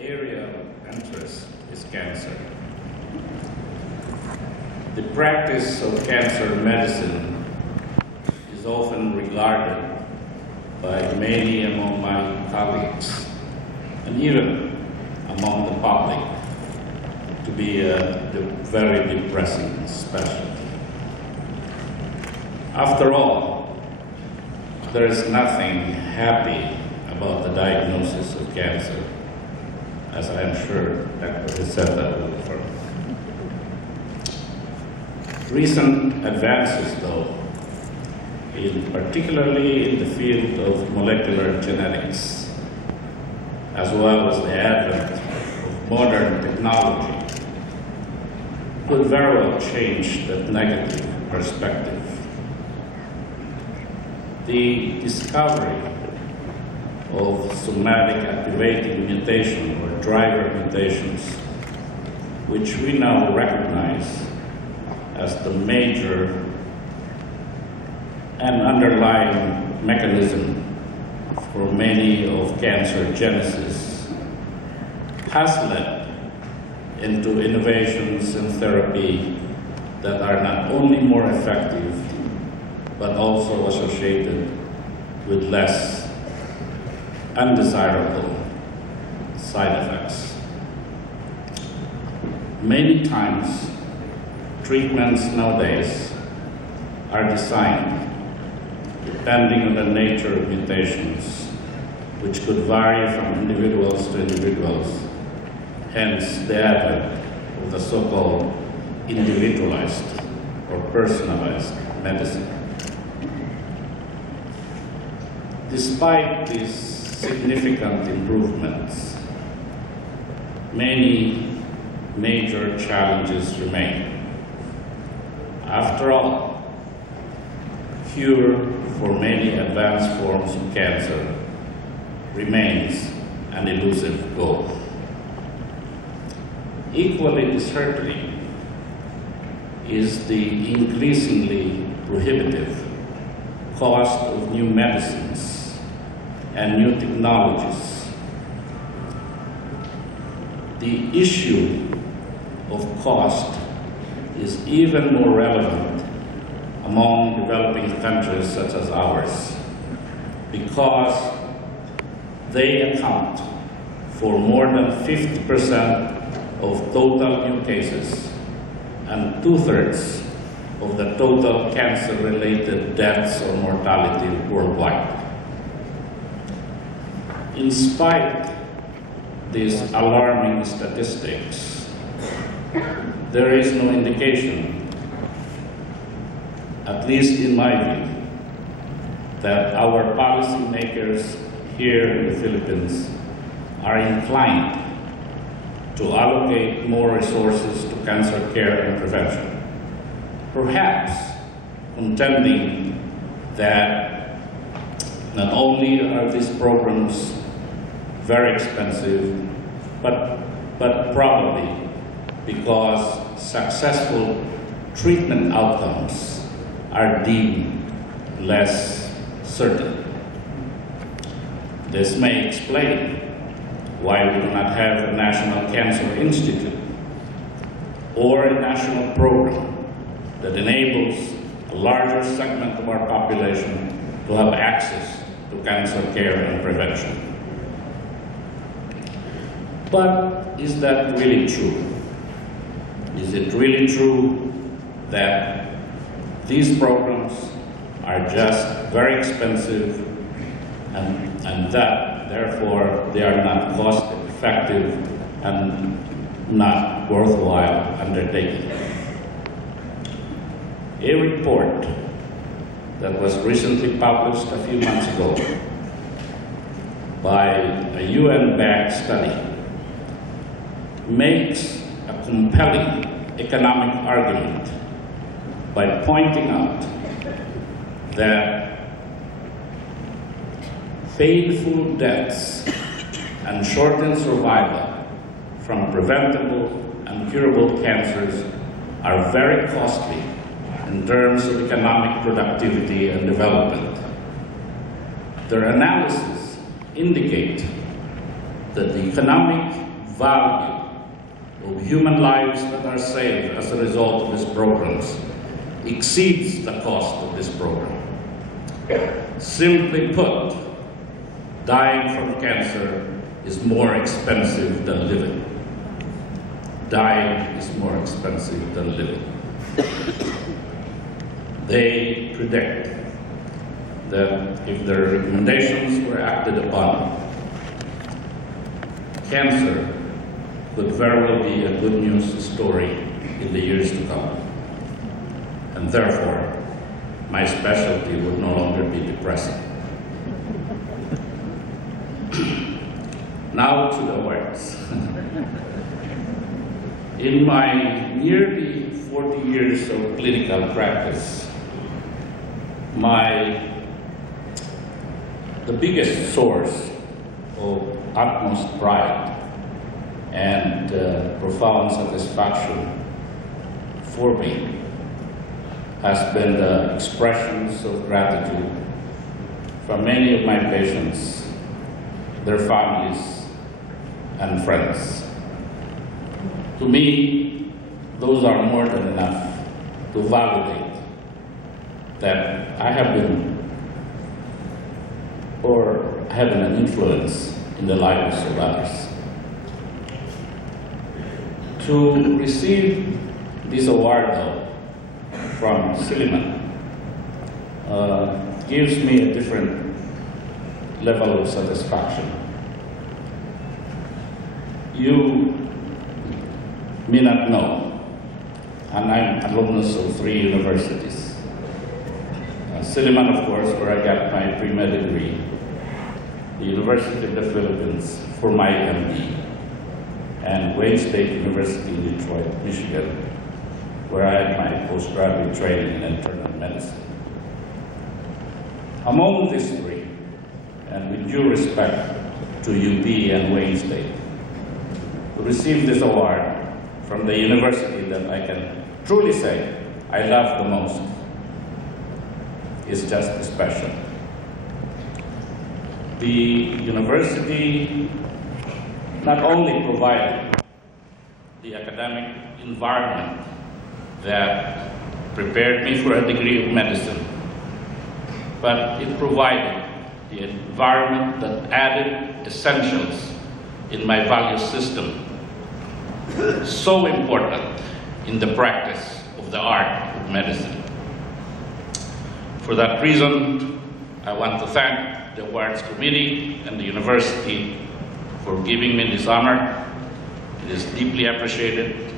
area of interest is cancer. The practice of cancer medicine is often regarded by many among my colleagues and even among the public to be a very depressing specialty. After all, there is nothing happy about the diagnosis of cancer, as I am sure Dr. Hissetta will affirm. Recent advances, though, particularly in the field of molecular genetics, as well as the advent of modern technology, could very well change that negative perspective. The discovery of somatic activating mutation or driver mutations, which we now recognize as the major and underlying mechanism for many of cancer genesis, has led into innovations in therapy that are not only more effective, but also associated with less undesirable side effects. Many times, treatments nowadays are designed depending on the nature of mutations, which could vary from individuals to individuals, hence the advent of the so-called individualized or personalized medicine. Despite these significant improvements, many major challenges remain. After all, cure for many advanced forms of cancer remains an elusive goal. Equally disheartening is the increasingly prohibitive cost of new medicines and new technologies. The issue of cost is even more relevant among developing countries such as ours, because they account for more than 50% of total new cases and 2/3 of the total cancer-related deaths or mortality worldwide. In spite these alarming statistics, there is no indication, at least in my view, that our policymakers here in the Philippines are inclined to allocate more resources to cancer care and prevention, perhaps contending that not only are these programs very expensive, but probably because successful treatment outcomes are deemed less certain. This may explain why we do not have a National Cancer Institute or a national program that enables a larger segment of our population to have access to cancer care and prevention. But is that really true? Is it really true that these programs are just very expensive and that therefore they are not cost effective and not worthwhile undertaking? A report that was recently published a few months ago by a UN-backed study makes a compelling economic argument by pointing out that painful deaths and shortened survival from preventable and curable cancers are very costly in terms of economic productivity and development. Their analysis indicate that the economic value of human lives that are saved as a result of these programs exceeds the cost of this program. Simply put, dying from cancer is more expensive than living. Dying is more expensive than living. They predict that if their recommendations were acted upon, cancer could very well be a good news story in the years to come. And therefore, my specialty would no longer be depressing. Now to the awareness. In my nearly 40 years of clinical practice, the biggest source of utmost pride and profound satisfaction for me has been the expressions of gratitude from many of my patients, their families, and friends. To me, those are more than enough to validate that I have been or having an influence in the lives of others. To receive this award, though, from Silliman gives me a different level of satisfaction. You may not know, and I'm alumnus of 3 universities. Silliman, of course, where I got my pre-med degree, the University of the Philippines for my MD, and Wayne State University in Detroit, Michigan, where I had my postgraduate training in internal medicine. Among these 3, and with due respect to UP and Wayne State, to receive this award from the university that I can truly say I love the most is just special. The university not only provided the academic environment that prepared me for a degree of medicine, but it provided the environment that added essentials in my value system, so important in the practice of the art of medicine. For that reason, I want to thank the awards committee and the university for giving me this honor. It is deeply appreciated.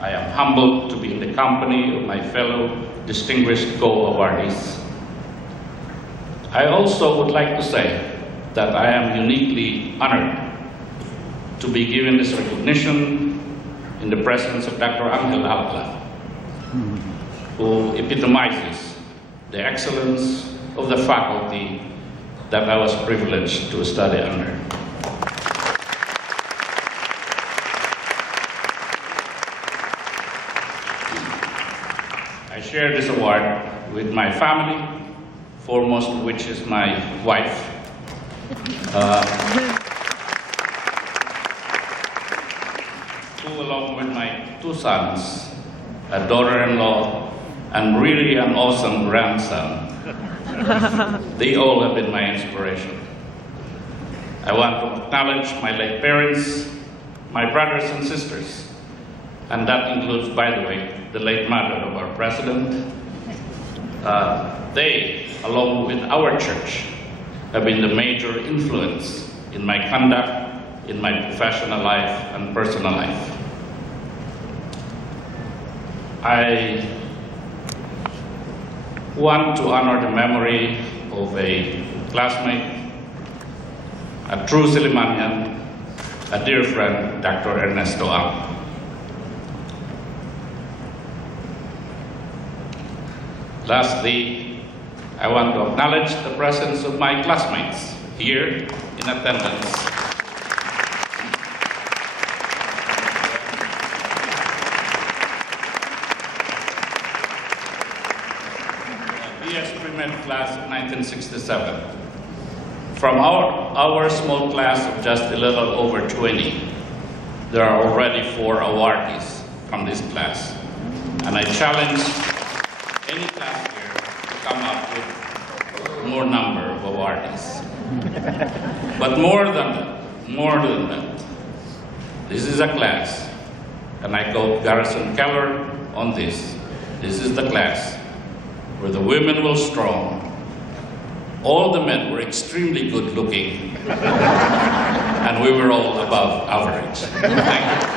I am humbled to be in the company of my fellow distinguished co-awardees. I also would like to say that I am uniquely honored to be given this recognition in the presence of Dr. Angel Alcla, who epitomizes the excellence of the faculty that I was privileged to study under. I share this award with my family, foremost of which is my wife. Who, along with my 2 sons, a daughter-in-law, and really an awesome grandson, they all have been my inspiration. I want to acknowledge my late parents, my brothers and sisters, and that includes, by the way, the late mother of our president. They, along with our church, have been the major influence in my conduct, in my professional life and personal life. I want to honor the memory of a classmate, a true Sillimanian, a dear friend, Dr. Ernesto Ang. Lastly, I want to acknowledge the presence of my classmates here in attendance. Class of 1967. From our small class of just a little over 20, there are already 4 awardees from this class. And I challenge any class here to come up with more number of awardees. But more than that, this is a class, and I quote Garrison Keller on this. This is the class where the women were strong, all the men were extremely good looking, and we were all above average. Thank you.